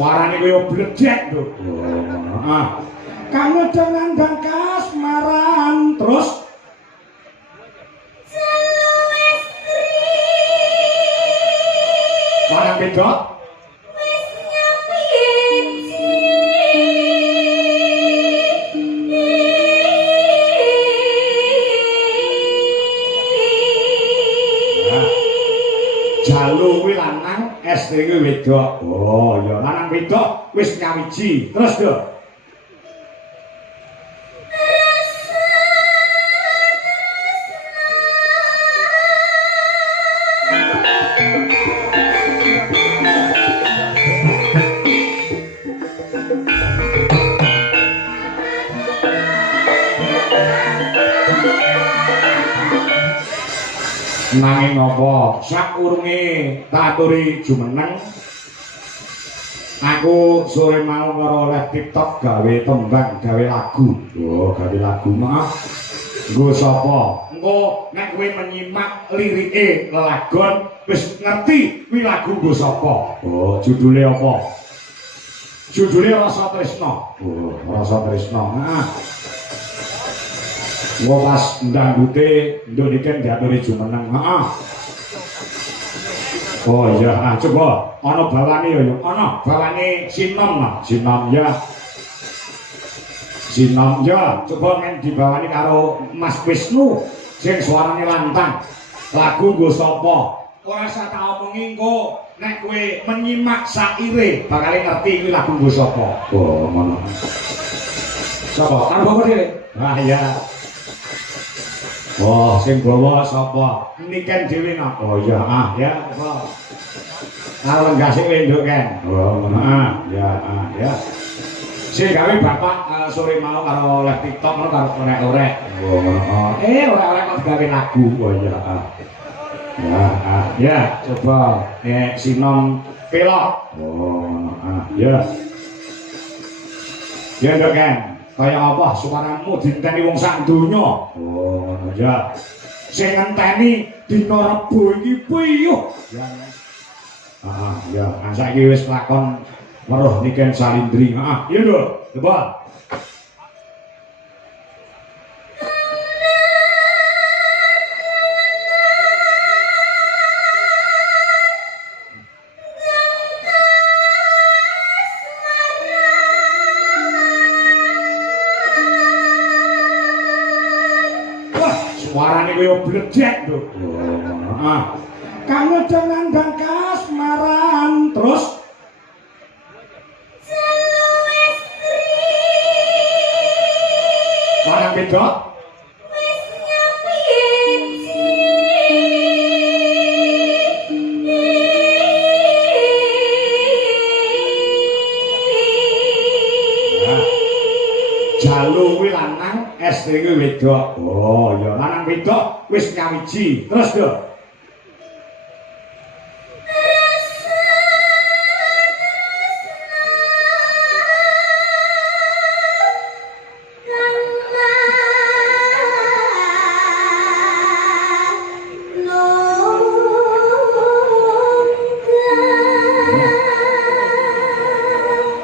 suarane kaya bledek lho. Ah. Kamu dengan bangkas maran terus Barang beda Jalu kuwi lanang, estri kuwi wedok. Oh, ya lanang wedok wis nyawiji. Terus, Dok. Nanging apa sakurunge taturi jumeneng aku sore mau karo oleh TikTok gawe tembang gawe lagu. Oh, gawe lagu mah nggo sapa engko nek kowe menyimak lirike lelagon wis ngerti kuwi lagu nggo sapa. Oh, judule apa? Judule Rasa Tresna. Oh, Rasa Tresna. Heeh. Wong pas ndanggute nduk iki diaturi jumeneng. Heeh. Oh iya, coba ana bawane ya, ana bawane Sinom lah, Sinom ya. Sinom ya, coba men dibawani karo Mas Wisnu sing suarane lantang. Lagu nggo sapa? Ora usah tak omongi engko nek kowe menyimak saire bakal ngerti iki lagu nggo sapa. Oh, ngono. Sapa? Karo bapak dhewe. Ah iya. Oh, sing bawa sapa? Niken dhewe napa? Oh iya, ah ya. Karo lenggah sing wendok kan. Oh, ngono. Ah, ya, ah ya. Sing gawe bapak sore mau karo live TikTok ngono karo orek-orek. Oh, ngono. Orek-orek kok gawe lagu. Oh iya, ah. Ya, ah ya, coba Sinom pelok. Oh, ngono. Ah, ya. Ya, ndok kan. Kaya apa suaramu dinteni wong sak donya. Oh, ngono ya. Sing ngenteni dina Rebo iki piyuh. Ya. Ya, saiki wis lakon weruh Niken Salindri. Iya lho, coba. Suarane kaya bledek lho. Kamu dengan bangkas maran terus barang beda Jalu kuwi lanang, estri kuwi wedok. Oh, ya lanang wedok wis nyawiji. Terus, Dok.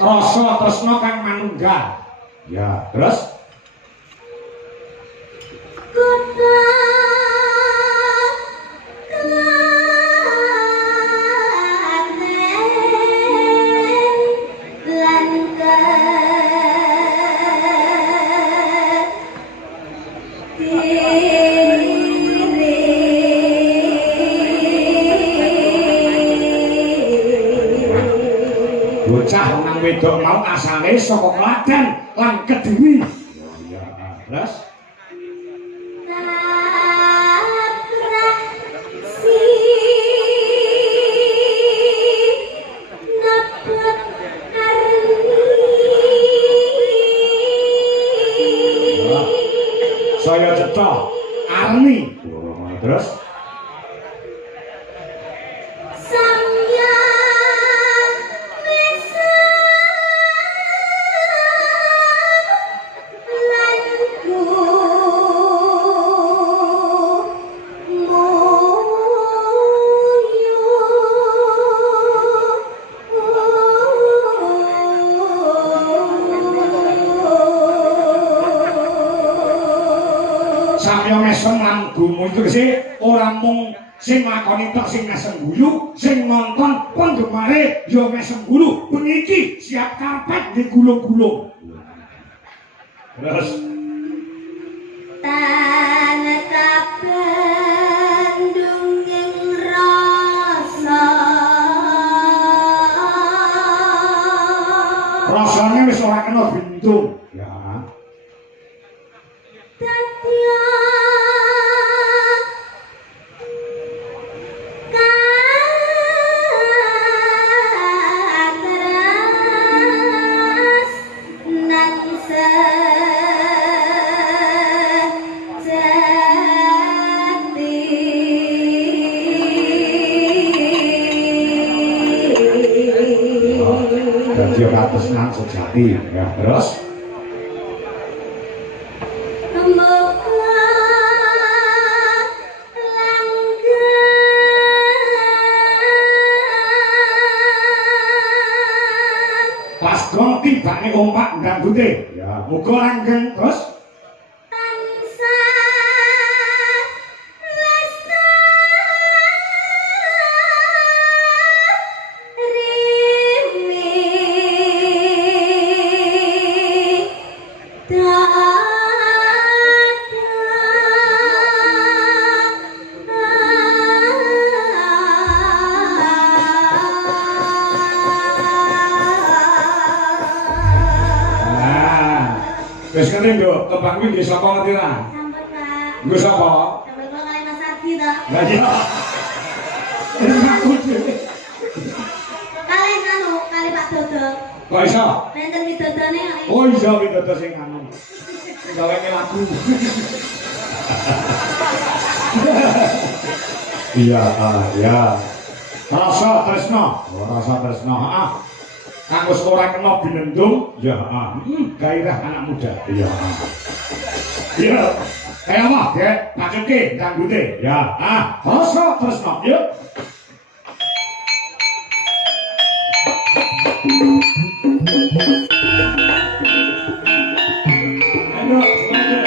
Rasa tresna kang manunggal. Ya, terus bocah nang wedok mau asale saka Klaten lan Kediri. Oh iya, terus saya cetok Arni. Oh, terus gumu itu sih ora mung sing lakoni tok sing mesem guyu, sing nonton penggemare yo mesem gulu. Bengi iki siap karpet digulung-gulung. Terus tanetap Bandung ing rasa rasane wis ora kena bintung. Ya. Tatya katras nan Dadi katresnan sejati ya. Terus pas gong tibane ompak ndambute ya muga langgeng. Terus wis ngene nduk, tembang kuwi nggih sapa ngerti ra? sampun Pak. Nggo sapa? Sampun kula kali Mas Ardi to. Lah iya. Aku dhewe. Kali kali Pak Dodo. Kok iso? Nenten widodone kali. Oh iya widodo sing anu. Sing gawene lagu. Iya, ya. Rasa tresno, rasa tresno. Kang wis ora kena binendung, ya gairah anak muda. Iya. Iya. Kayak apa, ya? Pacuke danggute. Ya, rasa tresno. Yuk. Ayo, semuanya.